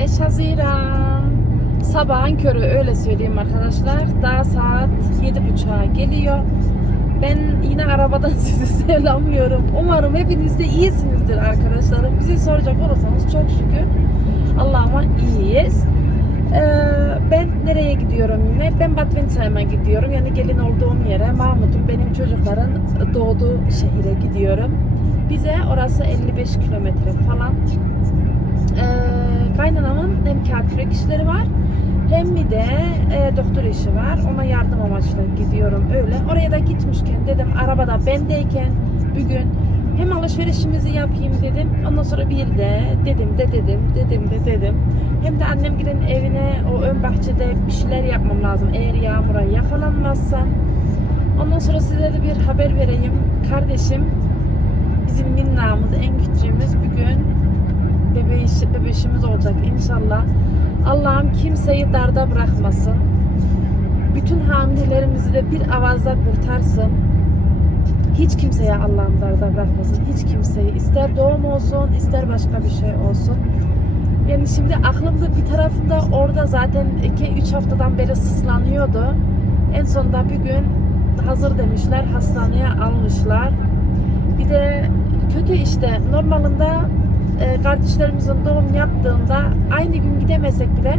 5 Haziran. Sabahın körü öyle söyleyeyim arkadaşlar. Daha saat 7.30'a geliyor. Ben yine arabadan sizi selamlıyorum. Umarım hepiniz de iyisinizdir arkadaşlarım. Bizi soracak olursanız çok şükür Allah'ıma iyiyiz. Ee, ben nereye gidiyorum yine? Ben Batvintsheim'a gidiyorum. Yani gelin olduğum yere. Mahmut'un benim çocukların doğduğu şehire gidiyorum. Bize orası 55 kilometre falan. Ee, kaynanamın hem kağıt kürek işleri var hem bir de e, doktor işi var. Ona yardım amaçlı gidiyorum öyle. Oraya da gitmişken dedim arabada bendeyken bugün hem alışverişimizi yapayım dedim. Ondan sonra bir de dedim de dedim dedim de dedim. Hem de annem gidin evine o ön bahçede bir şeyler yapmam lazım. Eğer yağmura yakalanmazsam. Ondan sonra size de bir haber vereyim. Kardeşim bizim minnamız en küçüğümüz bugün bebeşimiz olacak inşallah. Allah'ım kimseyi darda bırakmasın. Bütün hamilelerimizi de bir avazda kurtarsın. Hiç kimseye Allah'ım darda bırakmasın. Hiç kimseyi. İster doğum olsun, ister başka bir şey olsun. Yani şimdi aklımda bir tarafında orada zaten 2-3 haftadan beri sızlanıyordu. En sonunda bir gün hazır demişler, hastaneye almışlar. Bir de kötü işte normalinde e, kardeşlerimizin doğum yaptığında aynı gün gidemesek bile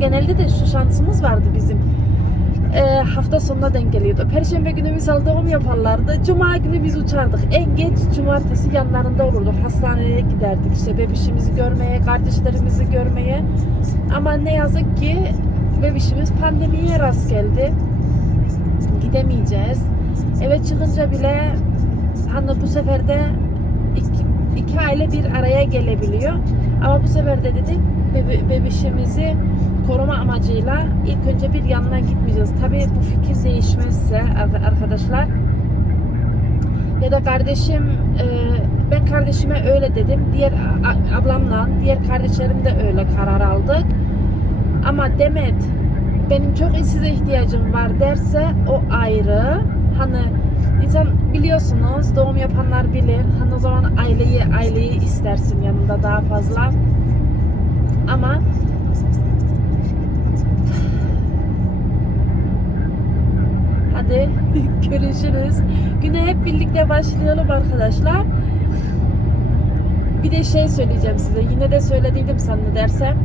genelde de şu şansımız vardı bizim. E, hafta sonuna denk geliyordu. Perşembe günü misal doğum yaparlardı. Cuma günü biz uçardık. En geç cumartesi yanlarında olurduk. Hastaneye giderdik işte bebişimizi görmeye, kardeşlerimizi görmeye. Ama ne yazık ki bebişimiz pandemiye rast geldi. Gidemeyeceğiz. Eve çıkınca bile hani bu sefer de iki, aile bir araya gelebiliyor. Ama bu sefer de dedik bebe, bebişimizi koruma amacıyla ilk önce bir yanına gitmeyeceğiz. Tabii bu fikir değişmezse ar- arkadaşlar ya da kardeşim e, ben kardeşime öyle dedim. Diğer ablamla diğer kardeşlerim de öyle karar aldık. Ama Demet benim çok size ihtiyacım var derse o ayrı. Hani insan biliyorsunuz doğum yapanlar bilir. Hani o zaman aileyi aileyi istersin yanında daha fazla. Ama Hadi görüşürüz. Güne hep birlikte başlayalım arkadaşlar. Bir de şey söyleyeceğim size. Yine de söylediydim zannedersem.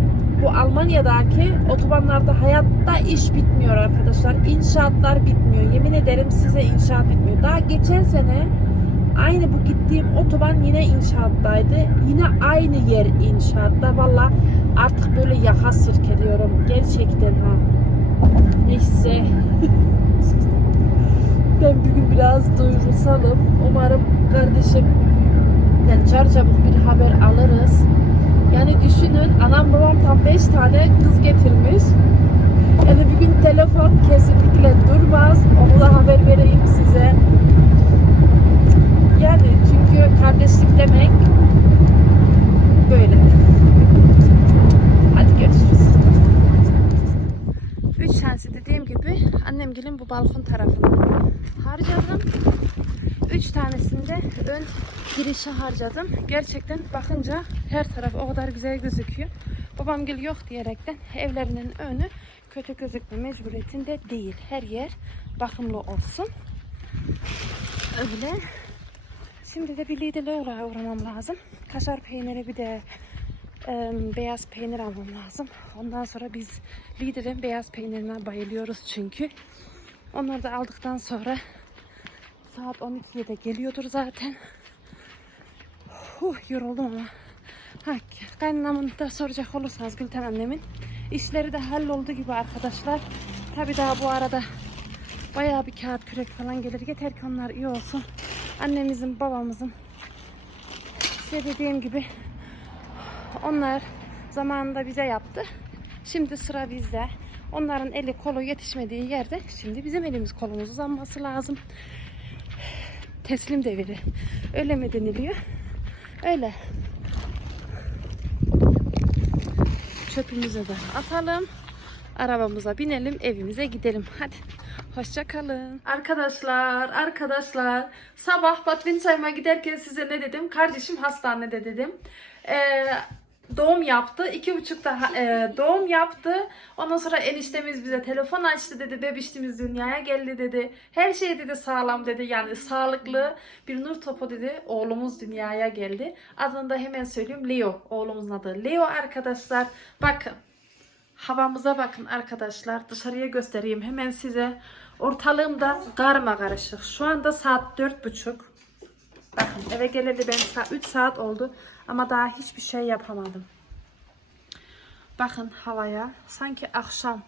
Bu Almanya'daki otobanlarda hayatta iş bitmiyor arkadaşlar. İnşaatlar bitmiyor. Yemin ederim size inşaat bitmiyor. Daha geçen sene aynı bu gittiğim otoban yine inşaattaydı. Yine aynı yer inşaatta. Valla artık böyle yaka sirkeliyorum. Gerçekten ha. Neyse. ben bugün biraz duyursalım. Umarım kardeşim yani çarçabuk bir haber alırız. Yani düşünün anam babam tam 5 tane kız getirmiş. Yani bir gün telefon kesinlikle durmaz. Onu da haber vereyim size. Yani çünkü kardeşlik demek böyle. Hadi görüşürüz. Üç tanesi dediğim gibi annem gelin bu balkon tarafını harcadım. Üç tanesinde ön girişe harcadım. Gerçekten bakınca her taraf o kadar güzel gözüküyor. Babam gel yok diyerekten evlerinin önü kötü gözükme mecburiyetinde değil. Her yer bakımlı olsun. Öyle. Şimdi de bir Lidl'e uğra uğramam lazım. Kaşar peyniri bir de e, beyaz peynir almam lazım. Ondan sonra biz Lidl'in beyaz peynirine bayılıyoruz çünkü. Onları da aldıktan sonra saat 12'ye de geliyordur zaten. Huh, yoruldum ama. Ha, kaynanamın da soracak olursanız Gülten annemin işleri de halloldu gibi arkadaşlar. Tabi daha bu arada bayağı bir kağıt kürek falan gelir. Yeter ki onlar iyi olsun. Annemizin, babamızın size dediğim gibi onlar zamanında bize yaptı. Şimdi sıra bizde. Onların eli kolu yetişmediği yerde şimdi bizim elimiz kolumuz uzanması lazım. Teslim deviri. Öyle mi deniliyor? Öyle. Çöpümüze de atalım. Arabamıza binelim, evimize gidelim. Hadi. Hoşça kalın. Arkadaşlar, arkadaşlar. Sabah Batvinsheimer'a giderken size ne dedim? Kardeşim hastanede dedim. Ee, doğum yaptı. iki buçukta e, doğum yaptı. Ondan sonra eniştemiz bize telefon açtı dedi. Bebiştimiz dünyaya geldi dedi. Her şey dedi sağlam dedi. Yani sağlıklı bir nur topu dedi. Oğlumuz dünyaya geldi. Adını da hemen söyleyeyim. Leo. Oğlumuzun adı. Leo arkadaşlar. Bakın. Havamıza bakın arkadaşlar. Dışarıya göstereyim hemen size. Ortalığımda karma karışık. Şu anda saat dört buçuk. Bakın eve geleli ben 3 saat oldu ama daha hiçbir şey yapamadım. Bakın havaya sanki akşam.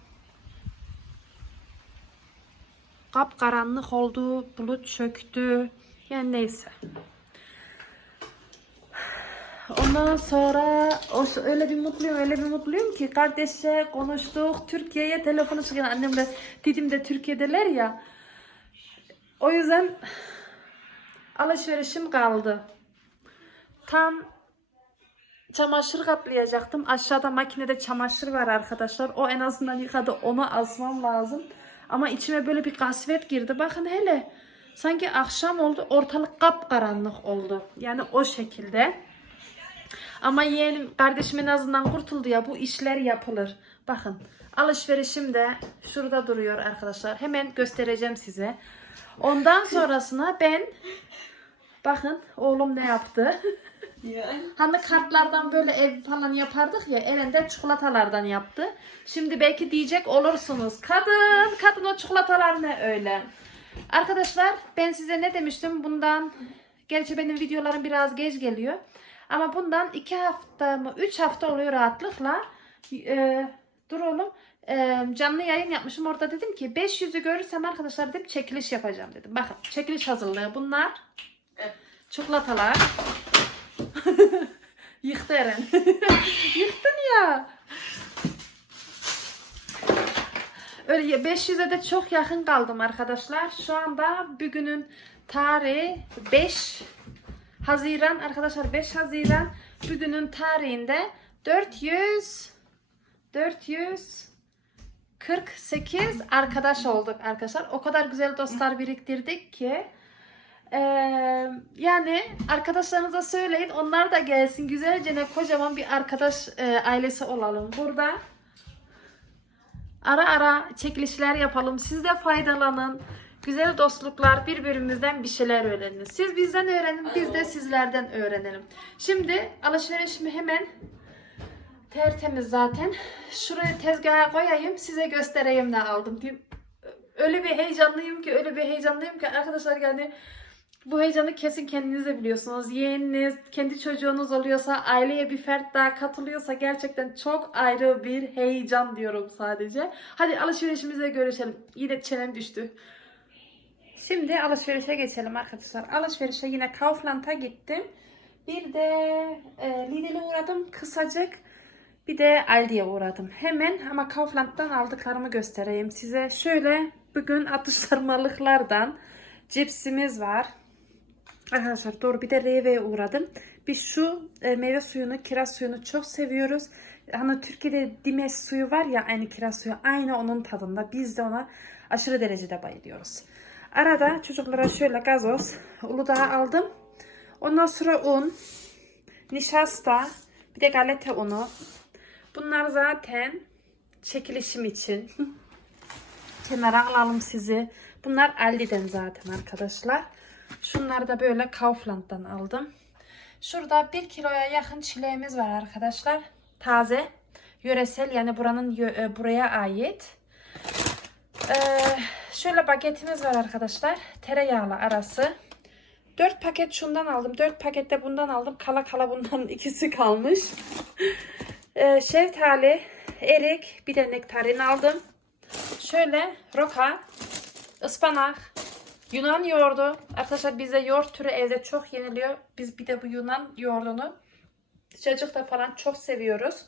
Kap karanlık oldu, bulut çöktü. Yani neyse. Ondan sonra öyle bir mutluyum, öyle bir mutluyum ki kardeşle konuştuk. Türkiye'ye telefonu çıkıyor. Annemle dedim de Türkiye'deler ya. O yüzden alışverişim kaldı. Tam çamaşır katlayacaktım. Aşağıda makinede çamaşır var arkadaşlar. O en azından yıkadı. Onu asmam lazım. Ama içime böyle bir kasvet girdi. Bakın hele. Sanki akşam oldu. Ortalık kapkaranlık oldu. Yani o şekilde. Ama yeğenim kardeşim en azından kurtuldu ya. Bu işler yapılır. Bakın alışverişim de şurada duruyor arkadaşlar. Hemen göstereceğim size. Ondan sonrasına ben bakın oğlum ne yaptı. Hani kartlardan böyle ev falan yapardık ya elinde çikolatalardan yaptı. Şimdi belki diyecek olursunuz. Kadın, kadın o çikolatalar ne öyle. Arkadaşlar ben size ne demiştim? Bundan gerçi benim videolarım biraz geç geliyor. Ama bundan iki hafta mı üç hafta oluyor rahatlıkla. Ee, dur oğlum. Ee, canlı yayın yapmışım. Orada dedim ki 500'ü görürsem arkadaşlar dedim çekiliş yapacağım dedim. Bakın çekiliş hazırlığı bunlar. Çikolatalar. Yıktı Eren. Yıktın ya. Öyle 500'e de çok yakın kaldım arkadaşlar. Şu anda bugünün tarihi 5 Haziran arkadaşlar 5 Haziran bugünün tarihinde 400 448 arkadaş olduk arkadaşlar. O kadar güzel dostlar biriktirdik ki. Ee, yani arkadaşlarınıza söyleyin onlar da gelsin. Güzelce ne kocaman bir arkadaş e, ailesi olalım. Burada ara ara çekilişler yapalım. Siz de faydalanın. Güzel dostluklar birbirimizden bir şeyler öğrenin. Siz bizden öğrenin biz de sizlerden öğrenelim. Şimdi alışverişimi hemen tertemiz zaten şuraya tezgaha koyayım size göstereyim ne aldım öyle bir heyecanlıyım ki öyle bir heyecanlıyım ki arkadaşlar yani bu heyecanı kesin kendiniz de biliyorsunuz. Yeğeniniz, kendi çocuğunuz oluyorsa, aileye bir fert daha katılıyorsa gerçekten çok ayrı bir heyecan diyorum sadece. Hadi alışverişimize görüşelim. Yine çenem düştü. Şimdi alışverişe geçelim arkadaşlar. Alışverişe yine Kaufland'a gittim. Bir de e, Lidl'e uğradım kısacık. Bir de Aldi'ye uğradım. Hemen ama Kaufland'dan aldıklarımı göstereyim size. Şöyle bugün atıştırmalıklardan cipsimiz var. Arkadaşlar doğru bir de Reve'ye uğradım. Biz şu e, meyve suyunu, kiraz suyunu çok seviyoruz. Hani Türkiye'de Dimes suyu var ya aynı kiraz suyu aynı onun tadında. Biz de ona aşırı derecede bayılıyoruz. Arada çocuklara şöyle gazoz, Uludağ aldım. Ondan sonra un, nişasta, bir de galeta unu. Bunlar zaten çekilişim için. Kenara alalım sizi. Bunlar Aldi'den zaten arkadaşlar. Şunları da böyle Kaufland'dan aldım. Şurada 1 kiloya yakın çileğimiz var arkadaşlar. Taze, yöresel yani buranın e, buraya ait. Ee, şöyle paketimiz var arkadaşlar. Tereyağlı arası. 4 paket şundan aldım. 4 paket de bundan aldım. Kala kala bundan ikisi kalmış. Ee, şeftali, erik, bir de nektarin aldım. Şöyle roka, ıspanak, Yunan yoğurdu. Arkadaşlar bizde yoğurt türü evde çok yeniliyor. Biz bir de bu Yunan yoğurdunu cacıkta falan çok seviyoruz.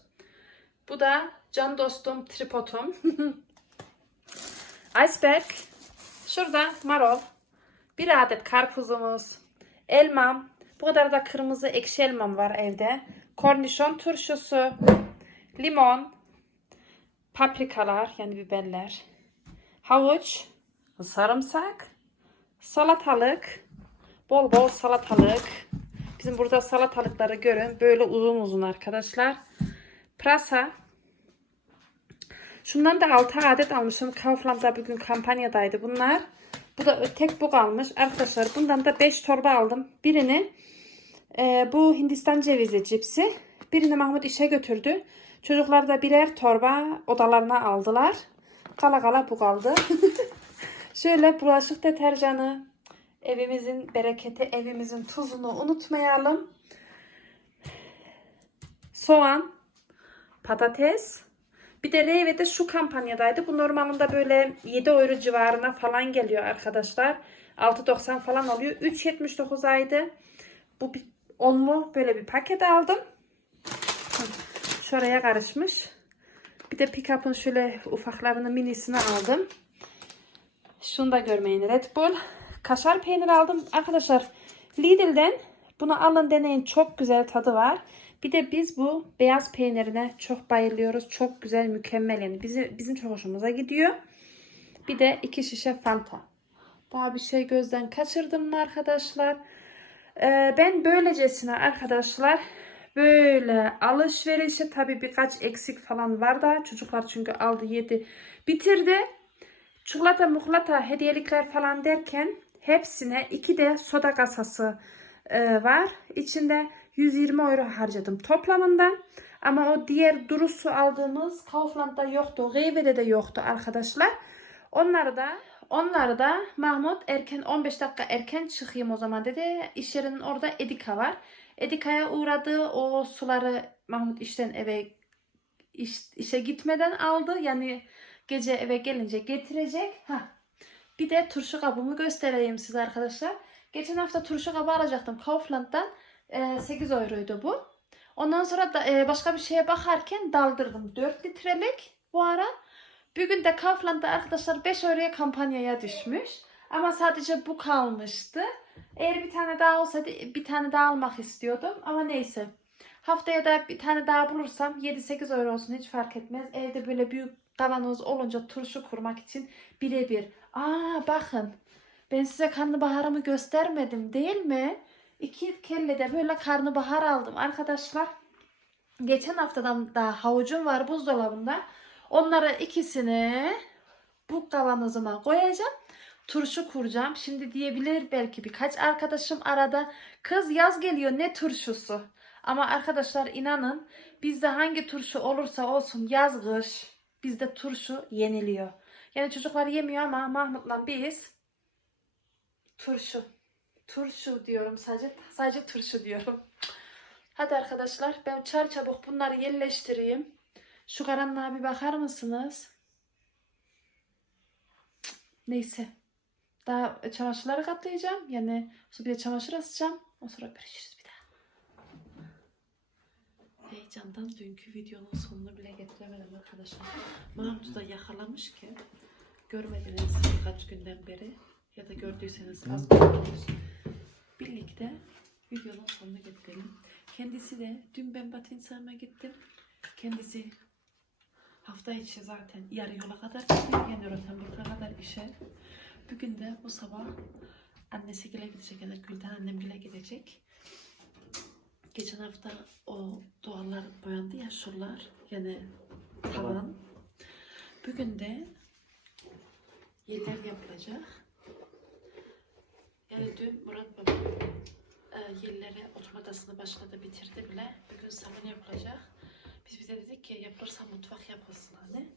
Bu da can dostum tripodum. Iceberg. Şurada marul. Bir adet karpuzumuz. Elmam. Bu kadar da kırmızı ekşi elmam var evde. Kornişon turşusu. Limon. Paprikalar yani biberler. Havuç. Sarımsak salatalık, bol bol salatalık. Bizim burada salatalıkları görün. Böyle uzun uzun arkadaşlar. Pırasa. Şundan da 6 adet almışım. Kaufland'da bugün kampanyadaydı bunlar. Bu da tek bu kalmış. Arkadaşlar bundan da 5 torba aldım. Birini e, bu Hindistan cevizi cipsi. Birini Mahmut işe götürdü. Çocuklar da birer torba odalarına aldılar. Kala kala bu kaldı. Şöyle bulaşık deterjanı, evimizin bereketi, evimizin tuzunu unutmayalım. Soğan, patates. Bir de Reyve'de şu kampanyadaydı. Bu normalinde böyle 7 euro civarına falan geliyor arkadaşlar. 6.90 falan oluyor. 3.79 aydı. Bu onlu böyle bir paket aldım. Şuraya karışmış. Bir de pick-up'ın şöyle ufaklarını minisini aldım. Şunu da görmeyin Red Bull. Kaşar peynir aldım. Arkadaşlar Lidl'den bunu alın deneyin. Çok güzel tadı var. Bir de biz bu beyaz peynirine çok bayılıyoruz. Çok güzel, mükemmel yani. Bizi, bizim çok hoşumuza gidiyor. Bir de iki şişe Fanta. Daha bir şey gözden kaçırdım mı arkadaşlar? Ee, ben böylecesine arkadaşlar böyle alışverişe tabii birkaç eksik falan var da çocuklar çünkü aldı yedi bitirdi. Çikolata muklata hediyelikler falan derken hepsine iki de soda kasası e, var. İçinde 120 euro harcadım toplamında. Ama o diğer durusu aldığımız Kaufland'da yoktu. Rewe'de de yoktu arkadaşlar. Onları da onları da Mahmut erken 15 dakika erken çıkayım o zaman dedi. İş yerinin orada Edika var. Edika'ya uğradı. O suları Mahmut işten eve iş, işe gitmeden aldı. Yani gece eve gelince getirecek. Ha. Bir de turşu kabımı göstereyim size arkadaşlar. Geçen hafta turşu kabı alacaktım Kaufland'dan. Ee, 8 euroydu bu. Ondan sonra da e, başka bir şeye bakarken daldırdım. 4 litrelik bu ara. Bugün de Kaufland'da arkadaşlar 5 euroya kampanyaya düşmüş. Ama sadece bu kalmıştı. Eğer bir tane daha olsaydı bir tane daha almak istiyordum. Ama neyse. Haftaya da bir tane daha bulursam 7-8 euro olsun hiç fark etmez. Evde böyle büyük kavanoz olunca turşu kurmak için birebir. Aa bakın. Ben size karnabaharımı göstermedim değil mi? İki kelle de böyle karnabahar aldım arkadaşlar. Geçen haftadan da havucum var buzdolabında. Onları ikisini bu kavanozuma koyacağım. Turşu kuracağım. Şimdi diyebilir belki birkaç arkadaşım arada kız yaz geliyor ne turşusu? Ama arkadaşlar inanın bizde hangi turşu olursa olsun yaz kış bizde turşu yeniliyor. Yani çocuklar yemiyor ama Mahmut'la biz turşu. Turşu diyorum sadece. Sadece turşu diyorum. Hadi arkadaşlar ben çar çabuk bunları yerleştireyim. Şu karanlığa bir bakar mısınız? Neyse. Daha çamaşırları katlayacağım. Yani bir de çamaşır asacağım. O sonra görüşürüz bir daha. Heyecandan dünkü videonun sonunu bile getiremedim arkadaşlar. Mahmut'u da yakalamış ki görmediniz birkaç günden beri ya da gördüyseniz az gördünüz. Birlikte videonun sonunu getirelim. Kendisi de dün ben Batinsan'a gittim. Kendisi hafta içi zaten yarı yola kadar gidiyor. Yani Rotenburg'a kadar işe. Bugün de bu sabah annesi gile gidecek ya da Gülden annem gile gidecek. Geçen hafta o duvarlar boyandı ya şuralar yani tavan. Bugün de yerler yapılacak. Yani dün Murat Baba e, yerleri oturma odasını başladı bitirdi bile. Bugün salon yapılacak. Biz bize dedik ki yapılırsa mutfak yapılsın hani.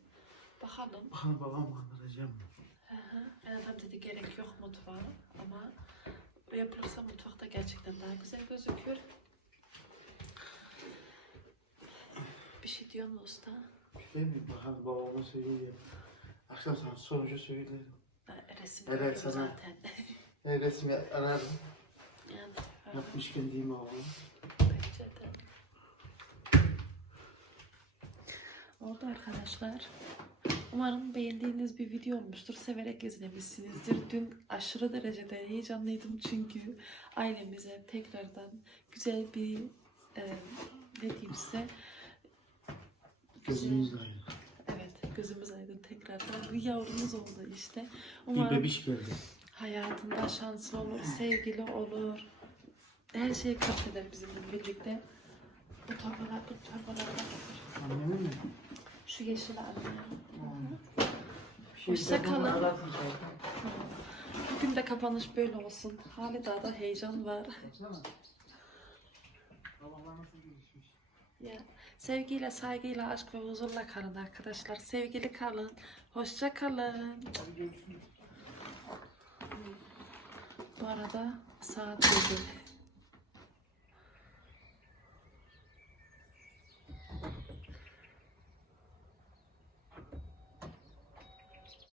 Bakalım. Bakalım babam kandıracağım. Hı hı. Ben adam dedi gerek yok mutfağa ama yapılırsa mutfakta gerçekten daha güzel gözüküyor. Bir şey diyor mu usta? Değil mi? Bakalım babama söyleyeyim. Akşam sana sorucu söylerim. Resim Evet, gördüm sana. zaten. Resim ararım. yani, Yapmışken babama. bence de. Oldu arkadaşlar. Umarım beğendiğiniz bir video olmuştur. Severek izlemişsinizdir. Dün aşırı derecede heyecanlıydım çünkü ailemize tekrardan güzel bir e, ne diyeyim size Gözümüz aynı. Evet gözümüz aydın tekrardan. Bir yavrumuz oldu işte. Bir Umarım bebiş geldi. hayatında şanslı olur, sevgili olur. her şeyi kat eder bizimle birlikte. Bu torbalar, bu torbalar da Annemin mi? Şu yeşil anne. Bir Hoşça kalın. Bugün de kapanış böyle olsun. Hali daha da heyecan var. Ya, sevgiyle, saygıyla, aşk ve huzurla kalın arkadaşlar. Sevgili kalın. Hoşça kalın. Bu arada saat 7.